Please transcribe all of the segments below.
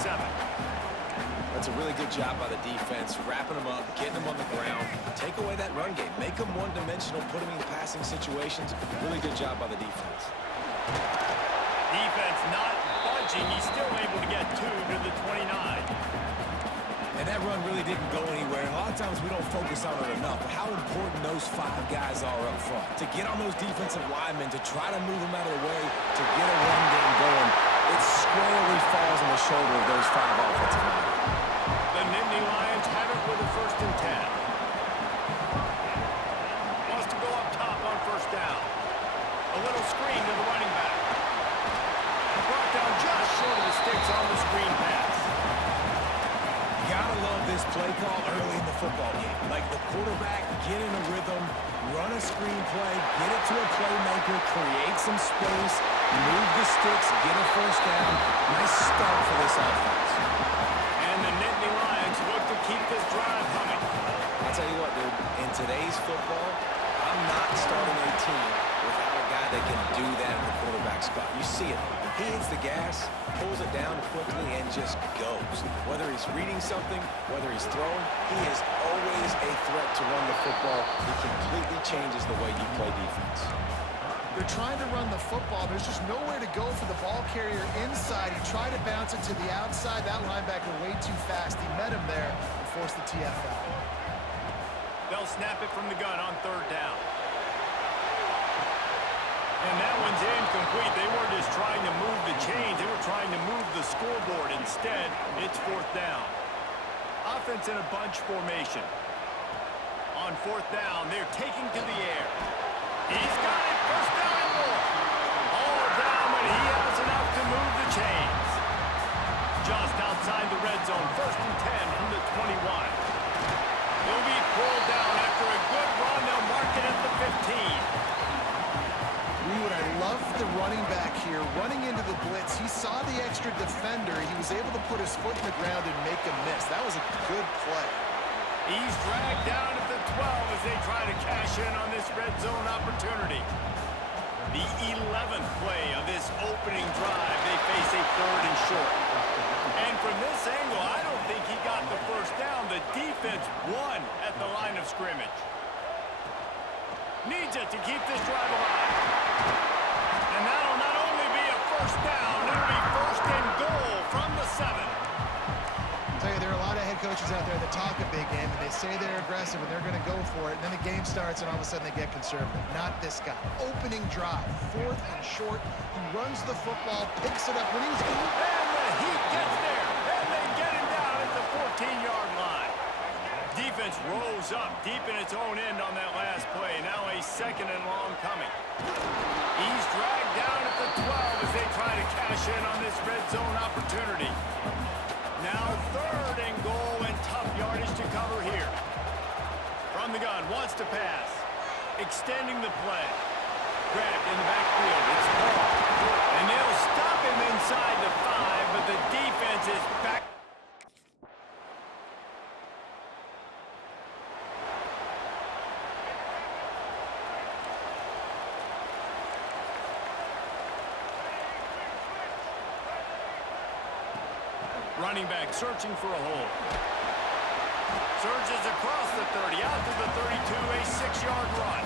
7. That's a really good job by the defense, wrapping them up, getting them on the ground. Take away that run game. Make them one-dimensional, put them in passing situations. Really good job by the defense. Defense not budging. He's still able to get 2 to the 29. And that run really didn't go anywhere. And a lot of times we don't focus on it enough. But how important those 5 guys are up front. To get on those defensive linemen, to try to move them out of the way, to get a run game going, it squarely falls on the shoulder of those 5 offensive linemen. The Nittany Lions have it with a 1st and 10. Wants to go up top on 1st down. A little screen to the running back. Brought down just short of the sticks on the screen pass. Gotta love this play call early in the football game. Like the quarterback, get in a rhythm, run a screen play, get it to a playmaker, create some space, move the sticks, get a 1st down. Nice start for this offense. And the Nittany Lions look to keep this drive humming. I'll tell you what, dude, in today's football, I'm not starting a team without a guy that can do that in the quarterback spot. You see it. He hits the gas, pulls it down quickly, and just goes. Whether he's reading something, whether he's throwing, he is always a threat to run the football. He completely changes the way you play defense. They're trying to run the football. There's just nowhere to go for the ball carrier inside. He tried to bounce it to the outside. That linebacker way too fast. He met him there and forced the TFL. They'll snap it from the gun on 3rd down. And that one's incomplete. They weren't just trying to move the chains. They were trying to move the scoreboard. Instead, it's 4th down. Offense in a bunch formation. On 4th down, they're taking to the air. He's got it. 1st down and more. All down, but he has enough to move the chains. Just outside the red zone. 1st and 10 from the 21. He'll be pulled down after a good run. They'll mark it at the 15. I love the running back here. Running into the blitz, he saw the extra defender. He was able to put his foot in the ground and make a miss. That was a good play. He's dragged down at the 12 as they try to cash in on this red zone opportunity. The 11th play of this opening drive, they face a 3rd and short. And from this angle, I don't think he got the 1st down. The defense won at the line of scrimmage. Needs it to keep this drive alive. And that'll not only be a 1st down, it'll be 1st and goal from the 7. I'll tell you, there are a lot of head coaches out there that talk a big game, and they say they're aggressive, and they're going to go for it, and then the game starts, and all of a sudden they get conservative. Not this guy. Opening drive, 4th and short. He runs the football, picks it up when he's... And the Heat gets there, and they get him down at the 14-yard line. Defense rose up deep in its own end on that last play. Now a 2nd and long coming. He's dragged down at the 12 as they try to cash in on this red zone opportunity. Now 3rd and goal and tough yardage to cover here. From the gun, wants to pass. Extending the play. Grabbed in the backfield. It's Paul. And they'll stop him inside the 5, but the defense is back. Running back searching for a hole. Surges across the 30, out to the 32, a 6-yard run.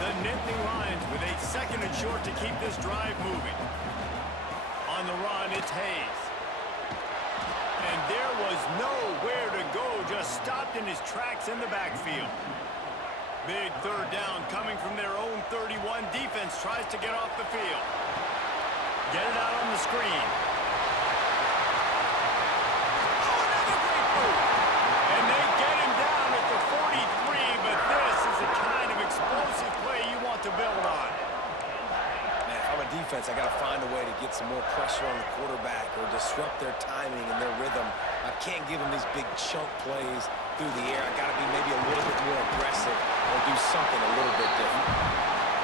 The Nittany Lions with a 2nd and short to keep this drive moving. On the run, it's Hayes. And there was nowhere to go, just stopped in his tracks in the backfield. Big 3rd down coming from their own 31. Defense tries to get off the field. Get it out on the screen. And they get him down at the 43, but this is the kind of explosive play you want to build on. Man, if I'm a defense, I got to find a way to get some more pressure on the quarterback or disrupt their timing and their rhythm. I can't give them these big chunk plays through the air. I got to be maybe a little bit more aggressive or do something a little bit different.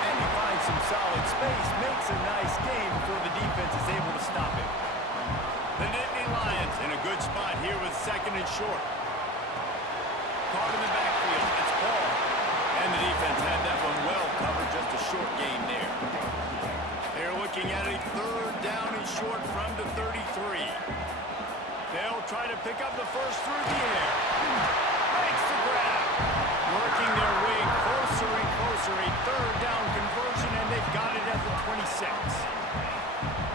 And he finds some solid space, makes a nice game before the defense is able to stop him. The Nittany Lions in a good spot here with 2nd and short. Caught in the backfield, it's Paul. And the defense had that one well covered, just a short gain there. They're looking at a 3rd down and short from the 33. They'll try to pick up the first through the air. Makes the grab. Working their way closer and closer. A third down conversion, and they've got it at the 26.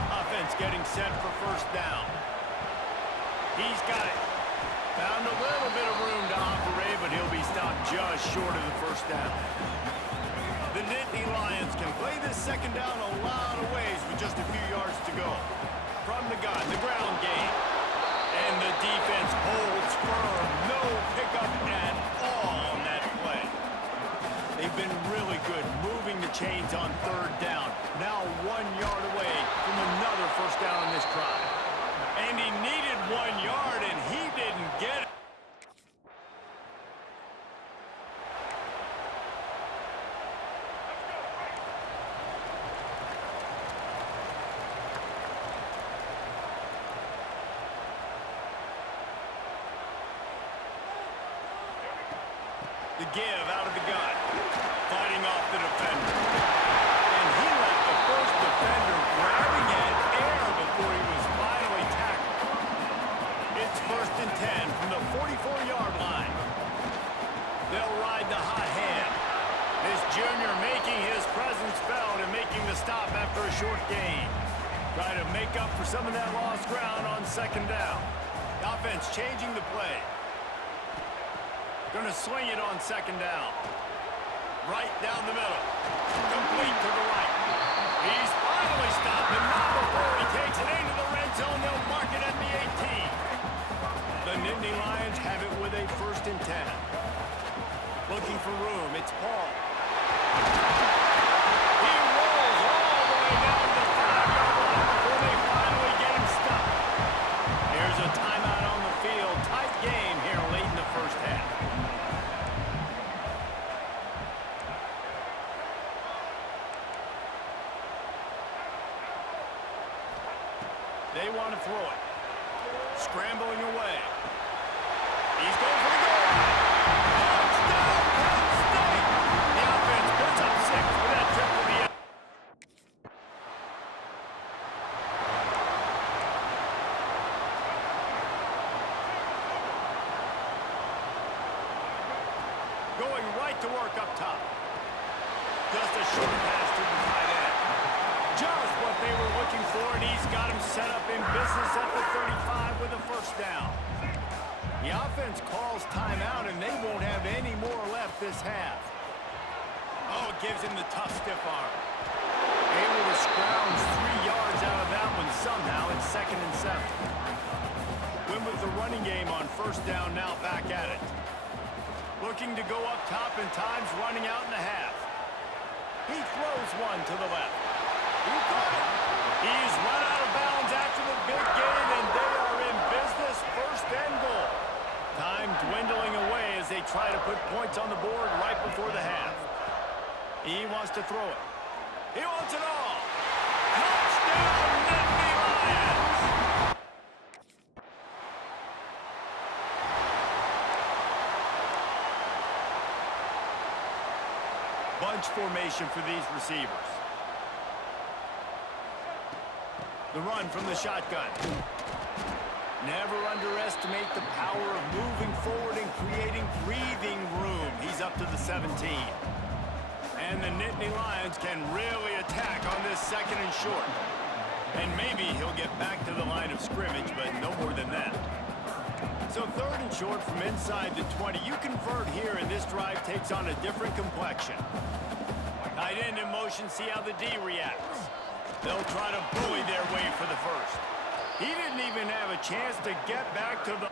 Offense getting set for first down. He's got it. Found a little bit of room to operate, but he'll be stopped just short of the first down. The Nittany Lions can play this second down a lot of ways with just a few yards to go. From the gun, the ground game. And the defense holds firm. No pickup at all on that play. They've been really good moving the chains on third down. Now 1 yard away from another first down on this drive. And he needed 1 yard, and he didn't get it. The give out of the gun. Fighting off the defender. And he left the first defender grabbing at air before he was finally tackled. It's 1st and 10 from the 44-yard line. They'll ride the hot hand. This junior making his presence felt and making the stop after a short gain. Trying to make up for some of that lost ground on second down. The offense changing the play. Going to swing it on second down. Right down the middle. Complete to the right. He's finally stopped, and not before he takes it into the red zone. They'll mark it at the 18. The Nittany Lions have it with a 1st and 10. Looking for room. It's Paul. He rolls all the way down to the 5-yard line before they finally get him stopped. Here's a timeout on the field. Tight game here late in the first half. They want to throw it. Scrambling away. He's going for the goal. Touchdown, Penn State! The offense puts up 6 with that trip to the end. Going right to work up top. Just a short pass to the tight end. Just what they were looking for, and he's got him set up in business at the 35 with a first down. The offense calls timeout, and they won't have any more left this half. Oh, it gives him the tough stiff arm. Able to scrounge 3 yards out of that one somehow. It's 2nd and 7. Win with the running game on first down, now back at it. Looking to go up top, and time's running out in the half. He throws one to the left. He caught it. He's run out of bounds after the big gain, and they are in business, 1st and goal. Time dwindling away as they try to put points on the board right before the half. He wants to throw it. He wants it all. Touchdown, Nittany Lions! Bunch formation for these receivers. The run from the shotgun. Never underestimate the power of moving forward and creating breathing room. He's up to the 17. And the Nittany Lions can really attack on this 2nd and short. And maybe he'll get back to the line of scrimmage, but no more than that. So 3rd and short from inside the 20. You convert here, and this drive takes on a different complexion. Tight end in motion, see how the D reacts. They'll try to bully their way for the first. He didn't even have a chance to get back to the...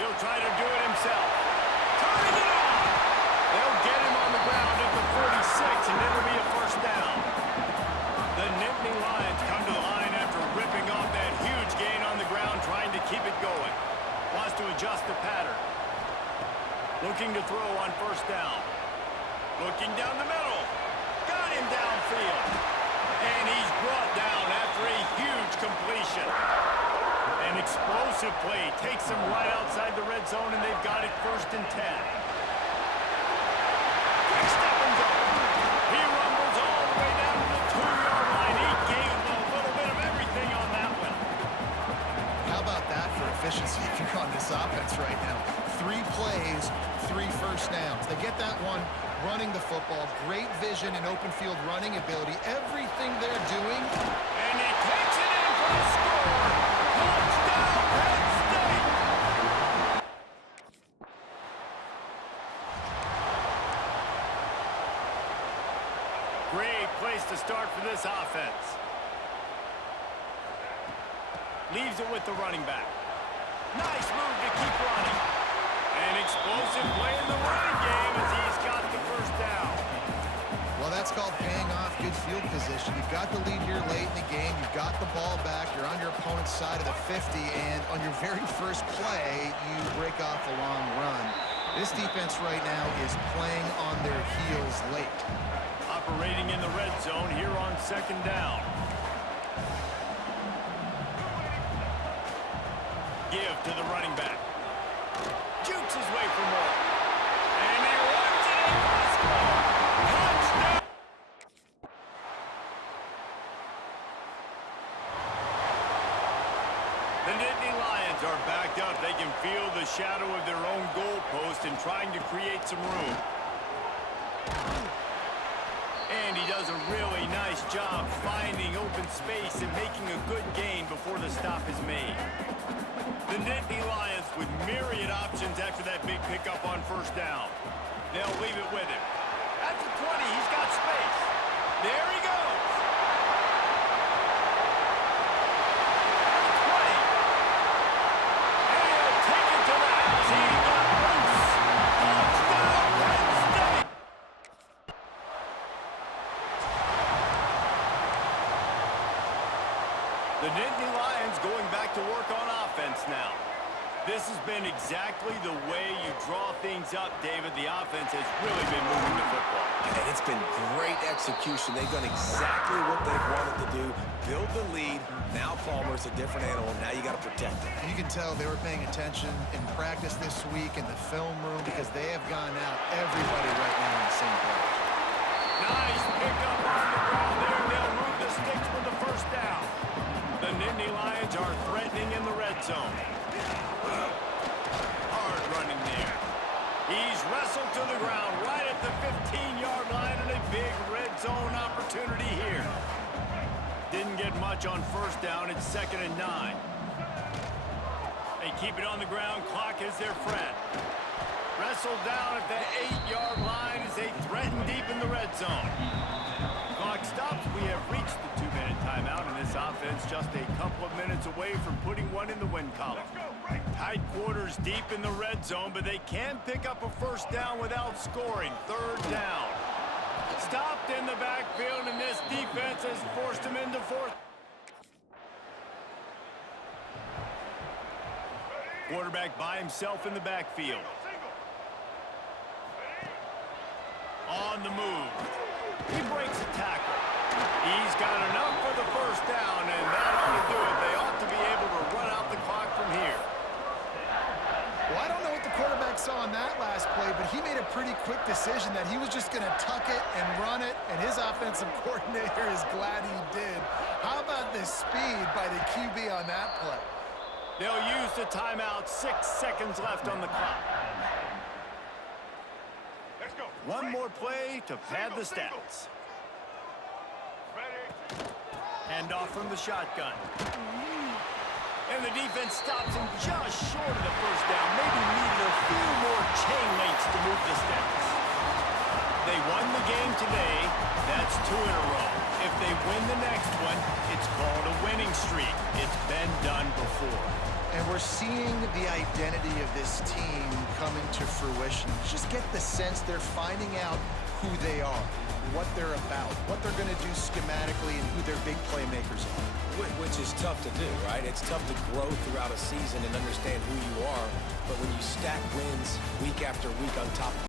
He'll try to do it himself. Turning it on! They'll get him on the ground at the 46, and it'll be a first down. The Nittany Lions come to the line after ripping off that huge gain on the ground, trying to keep it going. Wants to adjust the pattern. Looking to throw on first down. Looking down the middle. Got him downfield. And he's brought down after a huge completion. And explosive play. Takes them right outside the red zone, and they've got it 1st and 10. Step and go. He rumbles all the way down to the 2-yard line. He gave them a little bit of everything on that one. How about that for efficiency if you're on this offense right now? 3 plays, 3 first downs. They get that one running the football. Great vision and open field running ability. Everything they're doing. And he takes it in for the score. Touchdown, Penn State. Great place to start for this offense. Leaves it with the running back. Nice move to keep running. An explosive play in the running game as he's got the 1st down. Well, that's called paying off good field position. You've got the lead here late in the game. You've got the ball back. You're on your opponent's side of the 50, and on your very first play, you break off a long run. This defense right now is playing on their heels late. Operating in the red zone here on 2nd down. Give to the running back. Jukes his way for more. And he runs it in for the score. Touchdown! The Nittany Lions are backed up. They can feel the shadow of their own goalpost and trying to create some room. And he does a really nice job finding open space and making a good gain before the stop is made. The Nittany Lions with myriad options after that big pickup on 1st down. They'll leave it with him. At the 20, he's got space. There he goes. At the 20. And he'll take it to the house. He got loose. Touchdown, Penn State. The Nittany Lions going back to work on offense now. This has been exactly the way you draw things up, David. The offense has really been moving the football. And it's been great execution. They've done exactly what they've wanted to do. Build the lead. Now Palmer's a different animal. Now you got to protect him. You can tell they were paying attention in practice this week in the film room because they have gone out everybody right now on the same page. Nice pickup on the ground there. They'll move the sticks for the 1st down. The Nittany Lions are threatening in the red zone. Hard running there. He's wrestled to the ground right at the 15-yard line and a big red zone opportunity here. Didn't get much on 1st down. It's 2nd and 9. They keep it on the ground. Clock is their friend. Wrestled down at the 8-yard line as they threaten deep in the red zone. Clock stops. We have reached the 2-minute timeout, and this offense just a couple of minutes away from putting one in the win column. Tight quarters deep in the red zone, but they can pick up a 1st down without scoring. 3rd down. Stopped in the backfield, and this defense has forced him into 4th. Quarterback by himself in the backfield. On the move. He breaks a tackle. He's got enough for the 1st down, and that ought to do it. They ought to be able to run out the clock from here. Well, I don't know what the quarterback saw on that last play, but he made a pretty quick decision that he was just going to tuck it and run it, and his offensive coordinator is glad he did. How about the speed by the QB on that play? They'll use the timeout. 6 seconds left on the clock. Let's go. One more play to pad the stats. Hand off from the shotgun. And the defense stops him just short of the 1st down. Maybe needed a few more chain links to move the stats. They won the game today. That's 2 in a row. If they win the next one, it's called a winning streak. It's been done before. And we're seeing the identity of this team coming to fruition. Just get the sense they're finding out who they are, what they're about, what they're going to do schematically, and who their big playmakers are. Which is tough to do, right? It's tough to grow throughout a season and understand who you are. But when you stack wins week after week on top of